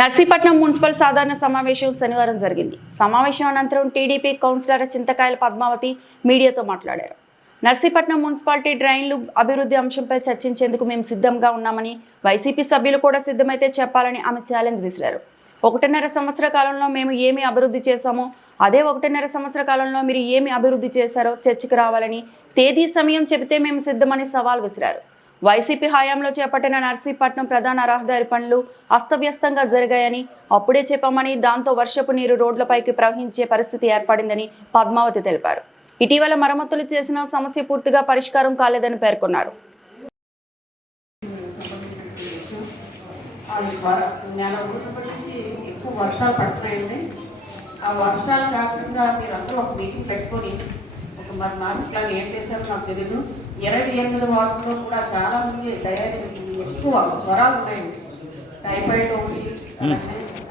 Narsipatnam municipal సాధారణ సమావేశం శనివారం జరిగింది. సమావేశం అనంతరం టీడీపీ కౌన్సిలర్ చింతకాయల పద్మావతి మీడియాతో మాట్లాడారు. నర్సీపట్నం మున్సిపాలిటీ డ్రైన్లు అభివృద్ధి అంశంపై చర్చించేందుకు మేము సిద్ధంగా ఉన్నామని వైసీపీ సభ్యులు కూడా సిద్ధమైతే చెప్పాలని ఆమె ఛాలెంజ్ విసిరారు. ఒకటిన్నర సంవత్సర కాలంలో మేము ఏమి అభివృద్ధి చేశామో అదే ఒకటిన్నర సంవత్సర కాలంలో మీరు ఏమి అభివృద్ధి చేశారో చర్చకు రావాలని తేదీ సమయం చెబితే మేము సిద్ధమని సవాల్ విసిరారు. వైసీపీ హయాంలో చేపట్టిన నర్సీపట్నం ప్రధాన రహదారి పనులు అస్తవ్యస్తంగా జరిగాయని అప్పుడే చెప్పామని దాంతో వర్షపు నీరు రోడ్లపైకి ప్రవహించే పరిస్థితి ఏర్పడిందని పద్మావతి తెలిపారు. ఇటీవల మరమ్మతులు చేసిన సమస్య పూర్తిగా పరిష్కారం కాలేదని పేర్కొన్నారు. వర్షాలు పడుతున్నాయండి. ఆ వర్షాలు కాకుండా మీరు అందరూ ఒక మీటింగ్ పెట్టుకొని ఒక మరి మాస్టర్ ప్లాన్ ఏం చేశారో నాకు తెలియదు ఇరవై ఎనిమిది వారంలో కూడా చాలా మంది డయాలి ఎక్కువ జ్వరాలు ఉన్నాయండి టైఫాయిడ్ ఒకటి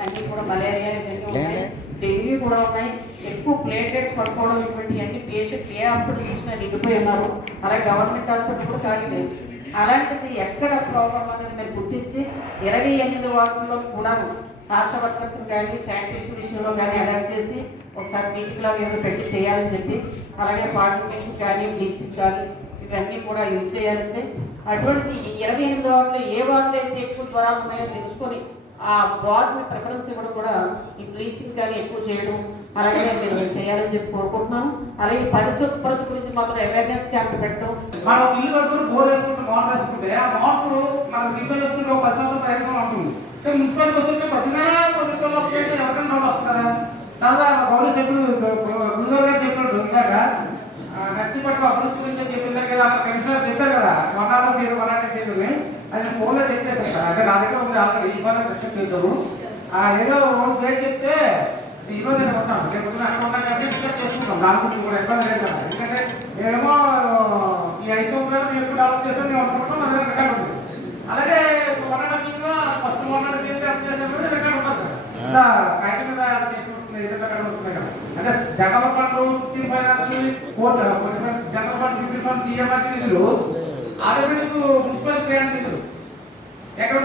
అన్నీ కూడా మలేరియా ఇవన్నీ ఉన్నాయి. డెంగ్యూ కూడా ఉన్నాయి. ఎక్కువ పడుకోవడం ఇటువంటి అన్ని పేషెంట్లు ఏ హాస్పిటల్ చూసినా నిండిపోయి ఉన్నారు. అలాగే గవర్నమెంట్ హాస్పిటల్ కూడా ఖాళీ లేదు అలాంటిది ఎక్కడ ప్రాబ్లం అనేది మీరు గుర్తించి ఇరవై ఎనిమిది వార్డుల్లో కూడా ఆశా వర్కర్స్ కానీ శానిటేషన్ విషయంలో కానీ అలర్ట్ చేసి ఒకసారి మీటింగ్లో ఏదో పెట్టి చేయాలని చెప్పి అలాగే పార్టిఫికేషన్ కానీ బ్లీచింగ్ కానీ ఇవన్నీ కూడా యూజ్ చేయాలంటే అటువంటిది ఇరవై ఎనిమిది వార్డులో ఏ వార్డులో అయితే ఎక్కువ జ్వరాలు ఉన్నాయో తెలుసుకొని ఆ వార్డుని ప్రిఫరెన్స్ ఇవ్వడం కూడా ఈ బ్లీచింగ్ కానీ ఎక్కువ చేయడం అలాగే మీరు చేయాలని చెప్పి కోరుకుంటున్నాను అలాగే పరిశుభ్రత గురించి మాత్రం అవేర్నెస్ క్యాంప్ పెట్టడం. మనం ఇల్లు కట్టుకుని బోర్ వేసుకుంటే మోటార్ వేసుకుంటే ఆ మోటార్ మనం ఇబ్బంది వస్తుంది ఒక పది ఉంటుంది కానీ మున్సిపాలిటీ వస్తుంటే ప్రతి నెల కొన్ని రోజులు ఎవరికైనా వస్తుంది కదా. తర్వాత గౌరవ సభ్యులు గుండూరు గారు చెప్పినట్టు ఇందాక ఆ, నర్సీపట్నం అభివృద్ధి గురించి అని చెప్పినారు కదా కమిషనర్ చెప్పారు కదా వనాలో పేరు వనాటే పేరుని అది ఫోన్లో చేశారు సార్. అంటే నా దగ్గర ఉంది ఆల్రెడీ ఇవ్వాలని డిస్కస్ చేద్దాము ఆ, ఏదో రోజు పేరు చెప్తే ఈ రోజు నేను ఉంటాను రేపు పొద్దున అక్కడ ఉన్నాను కాబట్టి డిస్కస్ చేసుకుంటాం. దాని గురించి కూడా ఇబ్బంది లేదు కదా. ఎందుకంటే మేమేమో ఈ ఐదు సంవత్సరాలు మేము ఎక్కువ డెవలప్ చేస్తాం మేము అనుకుంటాం అదే రికార్డ్ ఉంటుంది అలాగే one and half first one and half record ఉంటుంది కదా. ఇలా కాకి మీద చేసి వస్తుంది ఇది రికార్డ్ వస్తుంది కదా. అంటే general fund fifteen finance court general fund fifteen fund CMR నిధులు. ఆటోమేటిక్ మున్సిపల్ గ్రాంట్ నిధులు. ఎక్కడ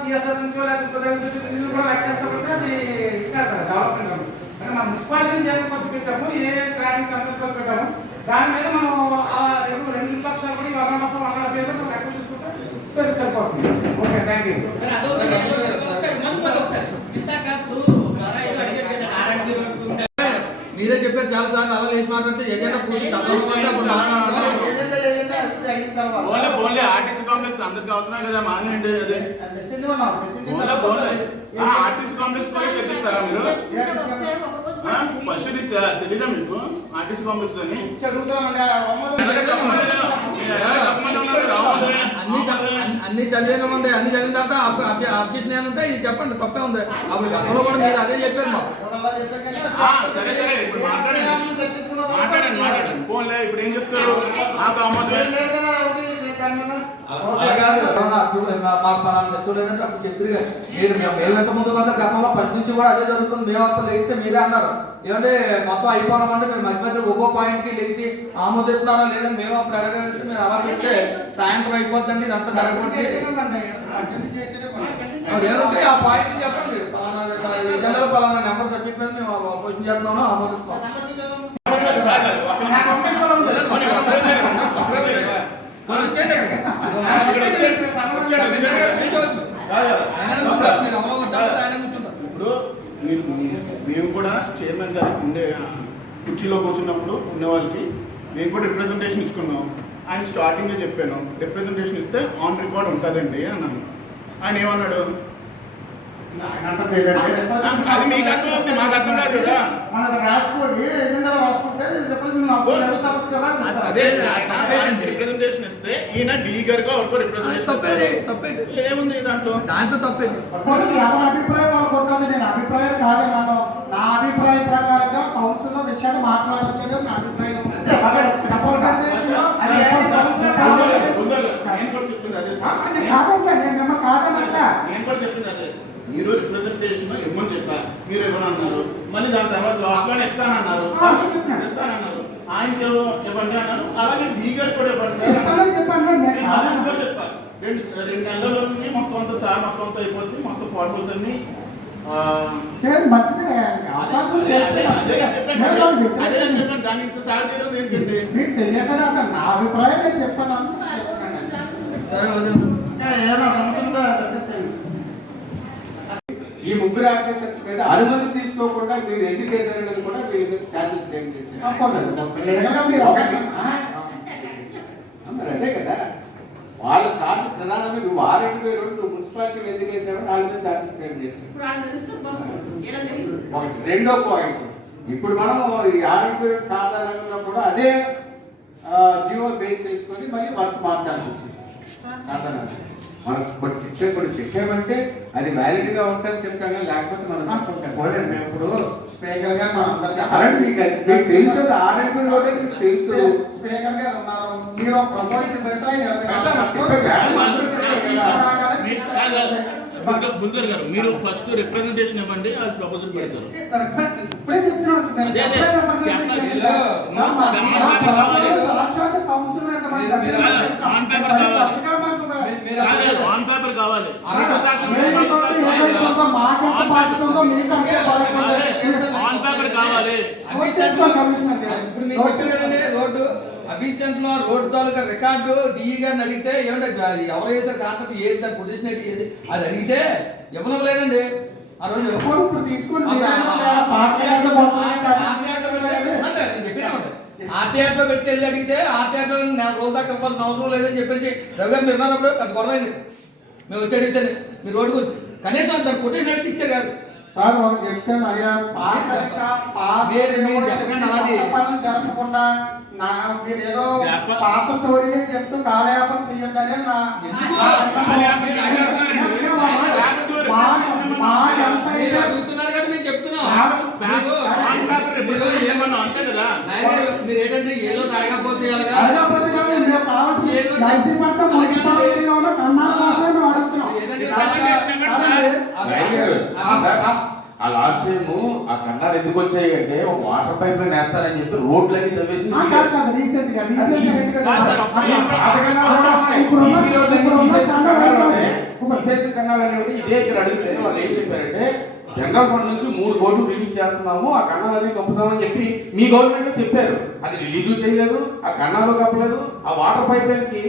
సిఎస్ఆర్ నుంచో లేకపోతే నిధులు కూడా లెక్కేస్తామంటే అది ఇస్తారు డెవలప్మెంట్ అంటే మన మున్సిపాలిటీ నుంచి ఎంత ఖర్చు పెట్టాము ఏ ట్రాఫిక్ కంపెనీతో పెట్టాము. దాని మీద మనం ఆ రెండు రెండు లక్షలు కూడా one and half one and half year లెక్క చూసుకుంటే సరే సరిపోతుంది. ఓకే థ్యాంక్ యూ చెప్పారు చాలా సార్లు అలా వేసి మాట్లాడితే ఏదైనా పూర్తి చదవకుండా ఆర్టీసీ కాంప్లెక్స్ అందరికి అవసరం కదా మానండి అది? ఆర్టీసీ కాంప్లెక్స్ చర్చిస్తారా మీరు? ఫస్ట్ మీకు ఆర్టీసీ కాంప్లెక్స్ అని? చదువుతామండి అలాగే తప్పమంది కదా. మీరు ఎలా తప్పమంది ఉన్నారు? రావద్దు. అన్ని చదివి అన్ని చదివిన ఉంది అన్ని చదివిన తర్వాత అబ్జెక్షన్ ఏమైనా ఉంటే ఇది చెప్పండి తప్పే ఉంది. అప్పుడు అప్పుడు కూడా మీరు అదే చెప్పారు మాకు. సరే సరే ఇప్పుడు మాట్లాడండి. మాట్లాడండి మాట్లాడండి. ఫోన్లే ఇప్పుడు ఏం చెప్తారు? అప్పుడు. మీరు మేము ఎంత ముందు కదా గతంలో ఫస్ట్ నుంచి కూడా అదే జరుగుతుంది. మేము అప్పుడు లేస్తే మీరే అన్నారు. ఏమంటే మొత్తం అయిపోయినామంటే మీరు మధ్య మధ్య ఒక్కో పాయింట్కి లేచి ఆమోదిస్తున్నారా లేదని మేము అప్పుడు మీరు అలా పెడితే సాయంత్రం అయిపోద్దండి ఇదంతా జరగబట్టి ఏమంటే ఆ పాయింట్ చెప్పండి. పలానా నెంబర్ సబ్మిట్ మీద మేము క్వశ్చన్ చేస్తున్నాము ఆమోదిస్తున్నాం కాదు, కాదు, ఒక్క నిమిషం. పోనీ, ఒక్కరే చేయండి. ఒక్కరే చేయండి. మరి వచ్చేయండి ఇక్కడికి. ఆ, ఇక్కడ వచ్చేయండి. వచ్చేయండి. మీరు ఇక్కడ కూర్చోవచ్చు. కాదు, ఆయన కాదు. కూర్చోవచ్చు. మీరు అమ్మ వద్దా? ఆయన కూర్చుంటారు. ఇప్పుడు మీరు మేము కూడా చైర్మన్ గారికి ఉండే కుర్చీలో కూర్చున్నప్పుడు ఉండే వాళ్ళకి మేము కూడా రిప్రజెంటేషన్ ఇచ్చుకున్నాం. ఆయన స్టార్టింగ్గా చెప్పాను రిప్రజెంటేషన్ ఇస్తే ఆన్ రికార్డ్ ఉంటుందండి అన్నాను. ఆయన ఏమన్నాడు? అది మీకు అర్థం అవుతుంది మాకు అర్థం కాదు కదా. మనకు రాసుకోండి ఎజెండా రాసుకుంటే రిప్రజెంట్ సమస్య కదా అదే ఆయన రిప్రజెంటేషన్ ఇస్తే ఈయన డీ గారుగా ఒక అది రిప్రజెంటేషన్ తప్పేది ఇస్తారు. తప్పేది. ఏముంది దాంట్లో? తప్పేది. అభిప్రాయం నేను అభిప్రాయం కాదన్నాను నా అభిప్రాయం ప్రకారంగా కౌన్సిల్లో విషయాలు మాట్లాడొచ్చు నా అభిప్రాయం. నేను కూడా చెప్పింది అదే మీరు రిప్రజెంటేషన్ ఇవ్వమని చెప్పా. మీరు ఇవ్వనన్నారు. మళ్ళీ దాని తర్వాత లాస్ట్లోనే ఇస్తానన్నారు. ఆ, అదే చెప్పినాను. ఇస్తానన్నారు ఆయనకి ఇవ్వండి అన్నారు. అలాగే డీ గారు కూడా ఇవ్వండి సార్. చెప్పాను నేను నేను అదే కాదనను. కూడా చెప్పా రెండు రెండు నెలల నుంచి మొత్తం అంతా తార్ మొత్తం అంతా అయిపోతుంది. మొత్తం పార్బుల్స్ చెప్పాను. చెప్పాను. అన్న నా అభిప్రాయం నేను చెప్పాను సరే వదిలేండి. ఇంకా ఏమైనా సమస్యలు డిస్కస్ చేయండి. ఈ ముగ్గురు ఆఫీసర్స్ మీద అనుమతి తీసుకోకుండా మీరు ఎందుకు చేశారనేది కూడా మీరు మీద ఛార్జెస్ ఫ్రేమ్ చేశారు? అదే కదా. వాళ్ళ ఛార్జ్ ప్రధానంగా నువ్వు ఆరెండు వేలు నువ్వు మున్సిపాలిటీ ఎందుకు వేసావు వాళ్ళ మీద ఛార్జెస్ ఫ్రేమ్ చేశారు? ఒకటి రెండో పాయింట్ ఇప్పుడు మనం ఈ ఆరెండు వేలు సాధారణంగా కూడా అదే జియో బేస్ చేసుకొని మళ్ళీ వర్క్ మార్చాల్సి వచ్చింది. సాధారణంగా. మనం కొన్ని చెక్కే కొన్ని అది వ్యాలిడ్గా ఉంటుంది చెప్తాం కానీ లేకపోతే మనం చెప్పం పోనీ, మేము ఇప్పుడు స్పీకర్ గారు మన అందరికీ మీకు తెలుసు కూడా మీకు తెలుసు స్పీకర్ గారు ఉన్నారు మీరు. బుల్గర్- గారు మీరు ఫస్ట్ రిప్రజెంటేషన్ ఇవ్వండి అది ప్రపోజల్ పెడతారు ఇప్పుడే చెప్తున్నాను కావాలి. ఆన్ పేపర్ కావాలి. ఆన్ పేపర్ కావాలి. రోడ్డు అభిషెంట్లో రోడ్డు తాలూకా రికార్డు డిఈ గారిని అడిగితే ఏమంటే అది ఎవరు చేశారు కాంట్రాక్ట్ ఏది దాని పొజిషన్ ఏంటి ఏది? అది అడిగితే ఇవ్వలేదండి ఆ రోజు ఇప్పుడు ఇప్పుడు తీసుకుని ఆ- డిజైన్ ఆ- ఉందా? ఆ- పార్టీలకు పోతున్నాయి ఆ కానీ థియేటర్ పెడితే ఉందండి, నేను చెప్పాను ఉందండి. ఆ థియేటర్ పెట్టి వెళ్ళి అడిగితే ఆ థియేటర్ నేను రోజు దాకా ఇవ్వాల్సిన అవసరం లేదని చెప్పేసి రవి గారు మీరు ఉన్నప్పుడు అది గొడవైంది మేము వచ్చి అడిగితే మీరు రోడ్డు గురించి కనీసం దాని కొటేషన్ అడిగి ఇచ్చారు కాదు సార్ ఒక చెప్తాను అయ్యా నా మీరు ఏదో పాత స్టోరీలే చెప్తూ కాలయాపన చెయ్యొద్దని నా ఎందుకు? నా విన్నపం. కాలయాపన మీరు అందుకే మా- అడిగారు. మా- మా ఎంత మీరు అయితే అడుగుతున్నారు కానీ మేము చెప్తున్నాం కాదు, మీకు- ఆన్ పేపర్ మీరు రిప్రజెంటేషన్ ఏమన్నా అంతే కదా నాయన గారు, మీరు ఏంటంటే ఏదో అడగకపోతే ఎలాగా? అడగకపోతే కాదు, మేము కావాల్సిన ఏదో నర్సీపట్నం మున్సిపాలిటీలో ఉన్న కర్ణాటక కోసమే మేము అడుగుతున్నాం. ఏదండి? రిప్రజెంటేషన్ ఇవ్వండి సార్ ఆ నాయక్ గారు, ఆ సార్, ఆ లాస్ట్ టైం కన్నాలు ఎందుకు వచ్చాయి అంటే ఒక వాటర్ పైప్ లైన్ వేస్తారని చెప్పి రోడ్లన్నీ తవ్వేసి కాదు, కాదు, గా, గా ఇదే ఇక్కడ అడిగితే వాళ్ళు ఏం చెప్పారంటే జనరల్ ఫండ్ నుంచి మూడు కోట్లు రిలీజ్ చేస్తున్నాము ఆ కన్నాలన్నీ కప్పుతామని చెప్పి మీ గవర్నమెంట్ చెప్పారు. అది రిలీజ్ చేయలేదు ఆ కన్నాలు కప్పలేదు ఆ వాటర్ పైప్ లైన్కి